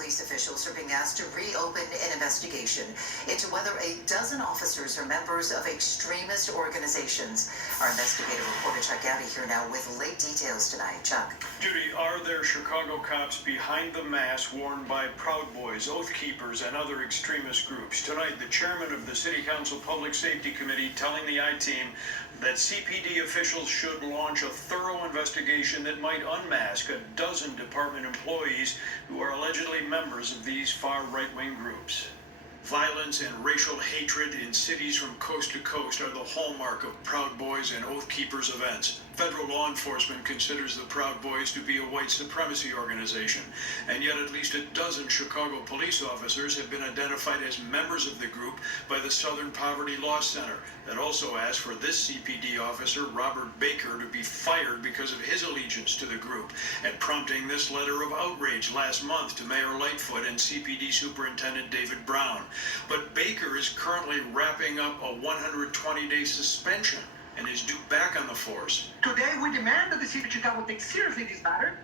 police officials are being asked to reopen an investigation into whether a dozen officers are members of extremist organizations. Our investigative reporter Chuck Gowdy here now with late details tonight. Chuck. Judy, are there Chicago cops behind the mask worn by Proud Boys, Oath Keepers, and other extremist groups? Tonight, the chairman of the City Council Public Safety Committee telling the I-Team that CPD officials should launch a thorough investigation that might unmask a dozen department employees who are allegedly members of these far right-wing groups. Violence and racial hatred in cities from coast to coast are the hallmark of Proud Boys and Oath Keepers events. Federal law enforcement considers the Proud Boys to be a white supremacy organization, and yet at least a dozen Chicago police officers have been identified as members of the group by the Southern Poverty Law Center, that also asked for this CPD officer, Robert Baker, to be fired because of his allegiance to the group, and prompting this letter of outrage last month to Mayor Lightfoot and CPD Superintendent David Brown. But Baker is currently wrapping up a 120-day suspension and is due back on the force. Today, we demand that the city of Chicago take seriously this matter,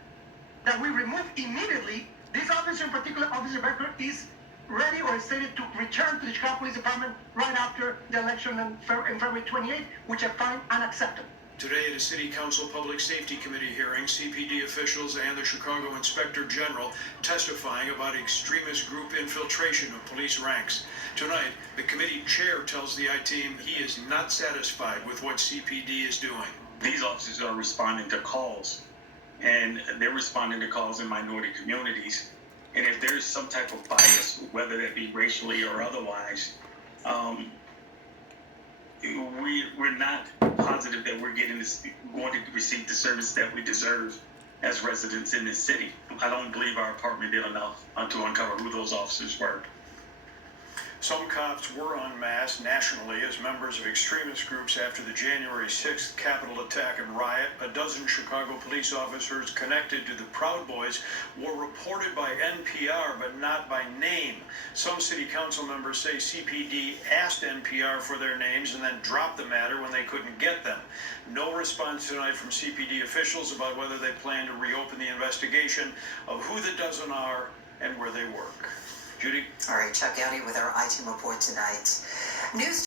that we remove immediately. This officer, in particular, Officer Becker, is ready or stated to return to the Chicago Police Department right after the election on February 28th, which I find unacceptable. Today at a City Council Public Safety Committee hearing, CPD officials and the Chicago Inspector General testifying about extremist group infiltration of police ranks. Tonight, the committee chair tells the I-Team he is not satisfied with what CPD is doing. These officers are responding to calls, and they're responding to calls in minority communities. And if there's some type of bias, whether that be racially or otherwise, we're not positive that we're going to receive the service that we deserve as residents in this city. I don't believe our department did enough to uncover who those officers were. Some cops were unmasked nationally as members of extremist groups after the January 6th Capitol attack and riot. A dozen Chicago police officers connected to the Proud Boys were reported by NPR, but not by name. Some city council members say CPD asked NPR for their names and then dropped the matter when they couldn't get them. No response tonight from CPD officials about whether they plan to reopen the investigation of who the dozen are and where they work. Judy? All right, Chuck Gowdy with our I-Team report tonight. News